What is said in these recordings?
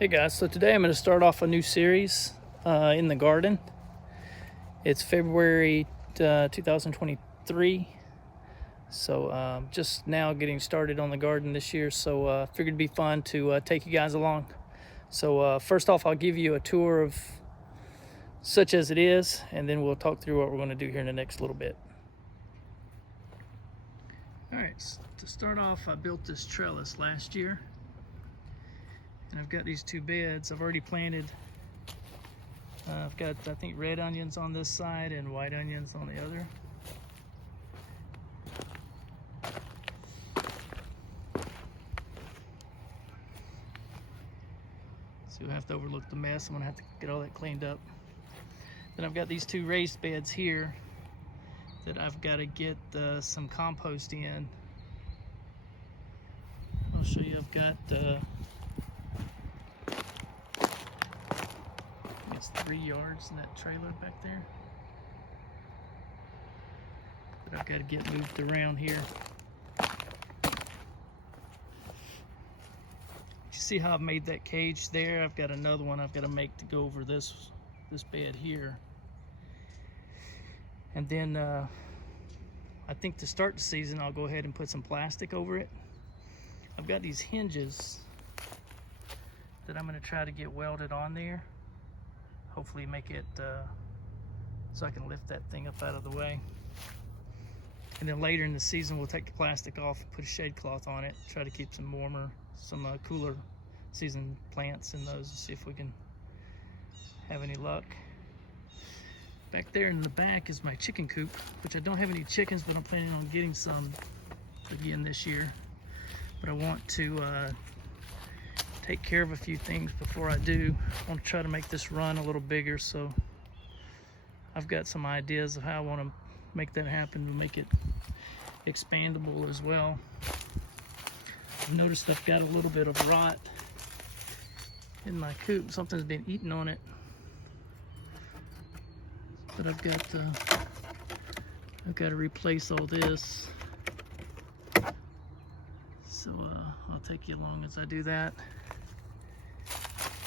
Hey guys, so today I'm going to start off a new series in the garden. It's February 2023, so just now getting started on the garden this year, so figured it'd be fun to take you guys along. So first off, I'll give you a tour of such as it is, and then we'll talk through what we're going to do here in the next little bit. Alright, so to start off, I built this trellis last year. And I've got these two beds. I've already planted. I've got, I think, red onions on this side and white onions on the other. So you'll have to overlook the mess. I'm gonna have to get all that cleaned up. Then I've got these two raised beds here that I've got to get some compost in. I'll show you. I've got it's 3 yards in that trailer back there that I've got to get moved around here. You see how I've made that cage there? I've got another one I've got to make to go over this bed here. And then I think to start the season I'll go ahead and put some plastic over it. I've got these hinges that I'm going to try to get welded on there. Hopefully make it so I can lift that thing up out of the way. And then later in the season we'll take the plastic off, put a shade cloth on it, try to keep some warmer, some cooler season plants in those and see if we can have any luck. Back there in the back is my chicken coop, which I don't have any chickens, but I'm planning on getting some again this year. But I want to take care of a few things before I do. I want to try to make this run a little bigger, so I've got some ideas of how I want to make that happen to make it expandable as well. I've noticed I've got a little bit of rot in my coop. Something's been eating on it, but I've got to replace all this. So I'll take you along as I do that.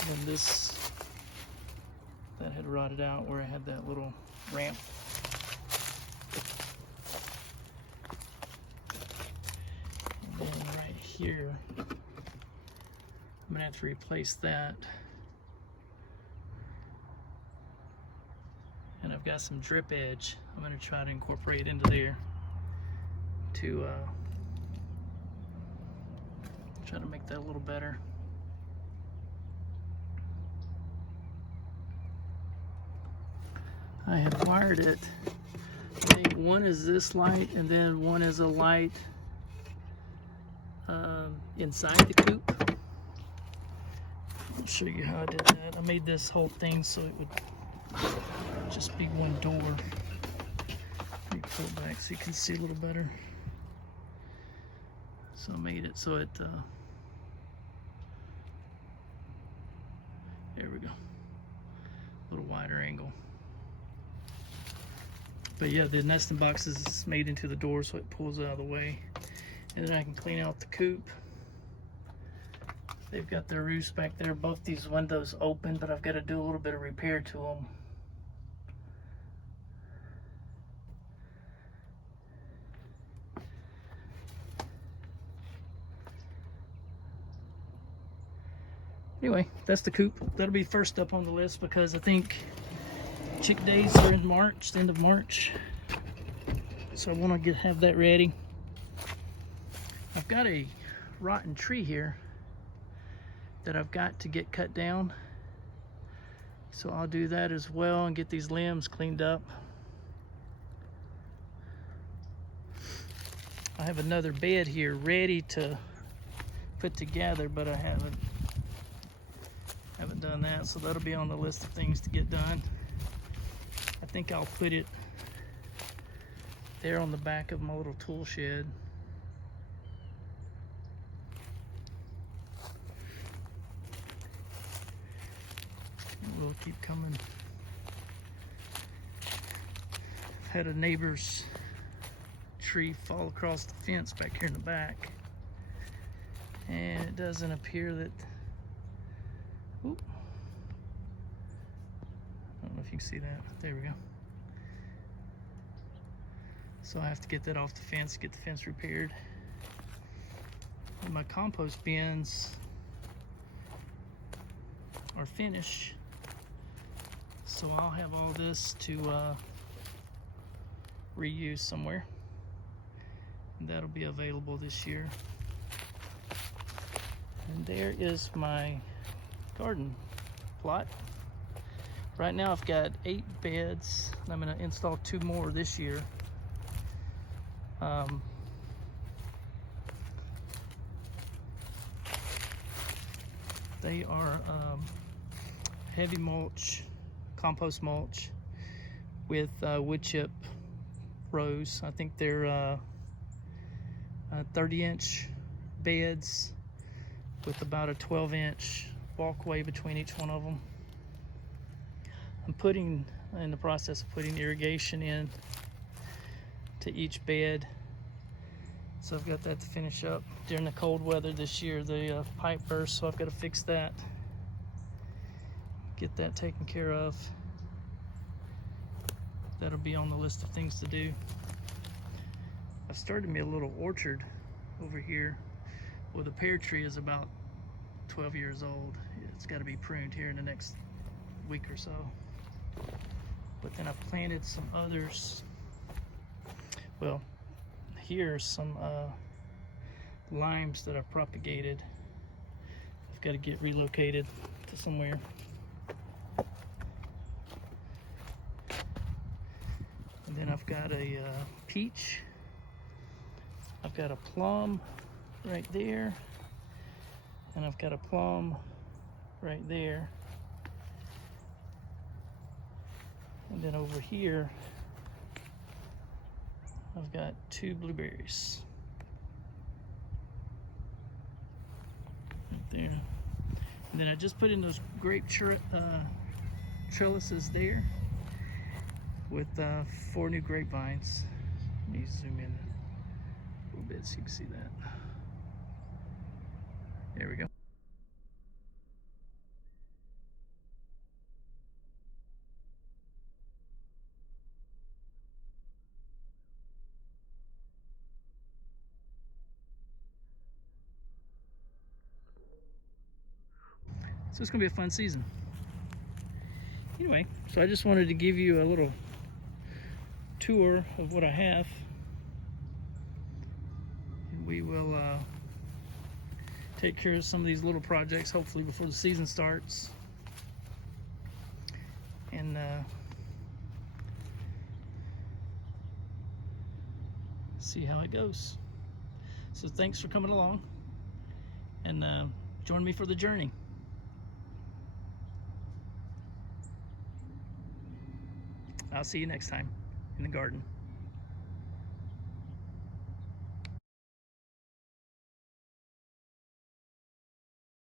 And this, that had rotted out where I had that little ramp. And then right here, I'm gonna have to replace that. And I've got some drip edge I'm gonna try to incorporate into there to try to make that a little better. I have wired it. I think one is this light and then one is a light inside the coop. I'll show you how I did that. I made this whole thing so it would just be one door. Let me pull it back so you can see a little better. So I made it so it there we go, a little wider angle. But yeah, the nesting box is made into the door so it pulls out of the way. And then I can clean out the coop. They've got their roofs back there. Both these windows open, but I've got to do a little bit of repair to them. Anyway, that's the coop. That'll be first up on the list because I think chick days are in March, the end of March. So I want to have that ready. I've got a rotten tree here that I've got to get cut down. So I'll do that as well and get these limbs cleaned up. I have another bed here ready to put together, but I haven't done that, so that'll be on the list of things to get done. I think I'll put it there on the back of my little tool shed. We'll keep coming. I've had a neighbor's tree fall across the fence back here in the back, and it doesn't appear that Oop. I don't know if you can see that. There we go. So I have to get that off the fence, get the fence repaired. And my compost bins are finished. So I'll have all this to reuse somewhere. And that'll be available this year. And there is my garden plot. Right now I've got 8 beds, and I'm going to install 2 more this year. They are heavy mulch, compost mulch with wood chip rows. I think they're 30-inch beds with about a 12-inch walkway between each one of them. I'm in the process of putting irrigation in to each bed. So I've got that to finish up. During the cold weather this year, the pipe burst, so I've got to fix that. Get that taken care of. That'll be on the list of things to do. I've started me a little orchard over here. Well, the pear tree is about 12 years old. It's got to be pruned here in the next week or so. But then I've planted some others. Well, here's some limes that I've propagated. I've got to get relocated to somewhere. And then I've got a peach. I've got a plum right there. And I've got a plum right there. And then over here, I've got 2 blueberries. Right there. And then I just put in those grape trellises there with 4 new grapevines. Let me zoom in a little bit so you can see that. There we go. So it's gonna be a fun season. Anyway, so I just wanted to give you a little tour of what I have. And we will take care of some of these little projects hopefully before the season starts. And see how it goes. So thanks for coming along, and join me for the journey. I'll see you next time in the garden.